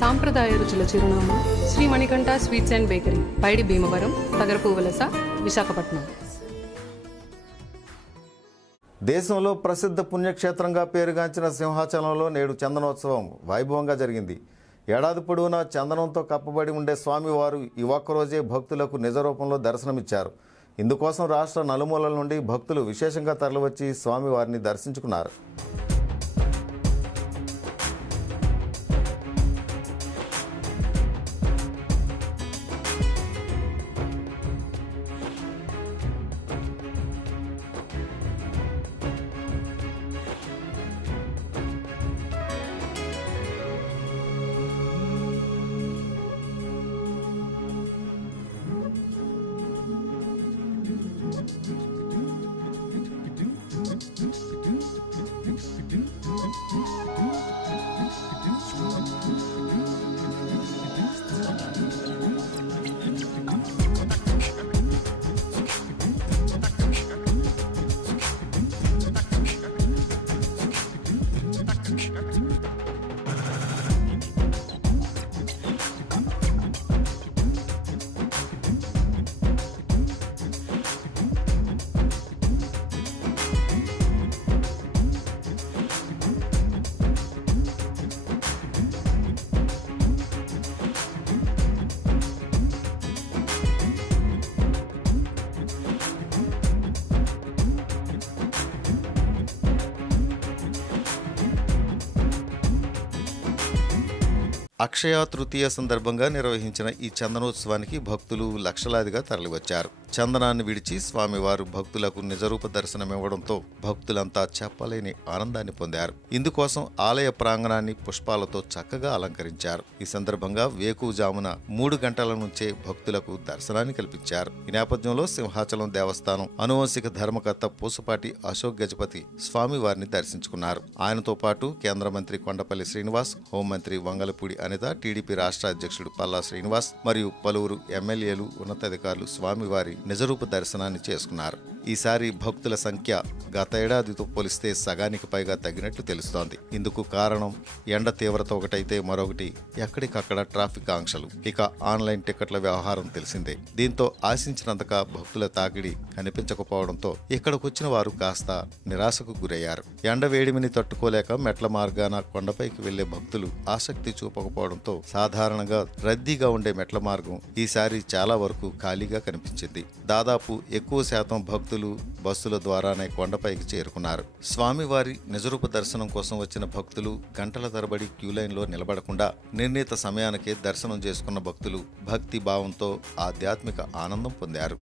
సాంప్రదాయ రుచుల చిరునామా Sri Manikanta sweets and bakery, Paidi Bhimavaram, Tagarapu Valasa, Visakhapatnam. దేశంలో ప్రసిద్ధ పుణ్యక్షేత్రంగా పేరుగాంచిన సింహాచలంలో నేడు చందనోత్సవం వైభవంగా జరిగింది. ఏడాది పొడవునా చందనంతో కప్పబడి ఉండే స్వామివారు ఈ ఒక్కరోజే భక్తులకు నిజ రూపంలో దర్శనమిచ్చారు. ఇందుకోసం రాష్ట్ర నలుమూలల నుండి భక్తులు విశేషంగా తరలివచ్చి స్వామివారిని దర్శించుకున్నారు. అక్షయ తృతీయ సందర్భంగా నిర్వహించిన ఈ చందనోత్సవానికి భక్తులు లక్షలాదిగా తరలివచ్చారు. చందనాన్ని విడిచి స్వామివారు భక్తులకు నిజరూప దర్శనమివ్వడంతో భక్తులంతా చెప్పలేని ఆనందాన్ని పొందారు. ఇందుకోసం ఆలయ ప్రాంగణాన్ని పుష్పాలతో చక్కగా అలంకరించారు. ఈ సందర్భంగా వేకువజామున 3 గంటల నుంచే భక్తులకు దర్శనాన్ని కల్పించారు. ఈ నేపథ్యంలో సింహాచలం దేవస్థానం అనువంశిక ధర్మకర్త పూసపాటి అశోక్ గజపతి స్వామివారిని దర్శించుకున్నారు. ఆయనతో పాటు కేంద్ర మంత్రి కొండపల్లి శ్రీనివాస్, హోంమంత్రి వంగలపూడి అనిత, టీడీపీ రాష్ట్ర అధ్యక్షుడు పల్లా శ్రీనివాస్ మరియు పలువురు ఎమ్మెల్యేలు, ఉన్నతాధికారులు స్వామివారి నిజరూప దర్శనాన్ని చేసుకున్నారు. ఈసారి భక్తుల సంఖ్య గత ఏడాదితో పోలిస్తే సగానికి పైగా తగ్గినట్లు తెలుస్తోంది. ఇందుకు కారణం ఎండ తీవ్రత ఒకటైతే మరొకటి ఎక్కడికక్కడ ట్రాఫిక్ ఆంక్షలు, ఇక ఆన్లైన్ టికెట్ల వ్యవహారం తెలిసిందే. దీంతో ఆశించినంతగా భక్తుల తాకిడి కనిపించకపోవడంతో ఇక్కడికొచ్చిన వారు కాస్త నిరాశకు గురయ్యారు. ఎండ వేడిమిని తట్టుకోలేక మెట్ల మార్గాన కొండపైకి వెళ్లే భక్తులు ఆసక్తి చూపకపోవడంతో సాధారణంగా రద్దీగా ఉండే మెట్ల మార్గం ఈసారి చాలా వరకు ఖాళీగా కనిపించింది. దాదాపు ఎక్కువ శాతం భక్తులు బస్సుల ద్వారానే కొండపైకి చేరుకున్నారు. స్వామివారి నిజరూప దర్శనం కోసం వచ్చిన భక్తులు గంటల తరబడి క్యూలైన్లో నిలబడకుండా నిర్ణీత సమయానికే దర్శనం చేసుకున్న భక్తులు భక్తి భావంతో ఆధ్యాత్మిక ఆనందం పొందారు.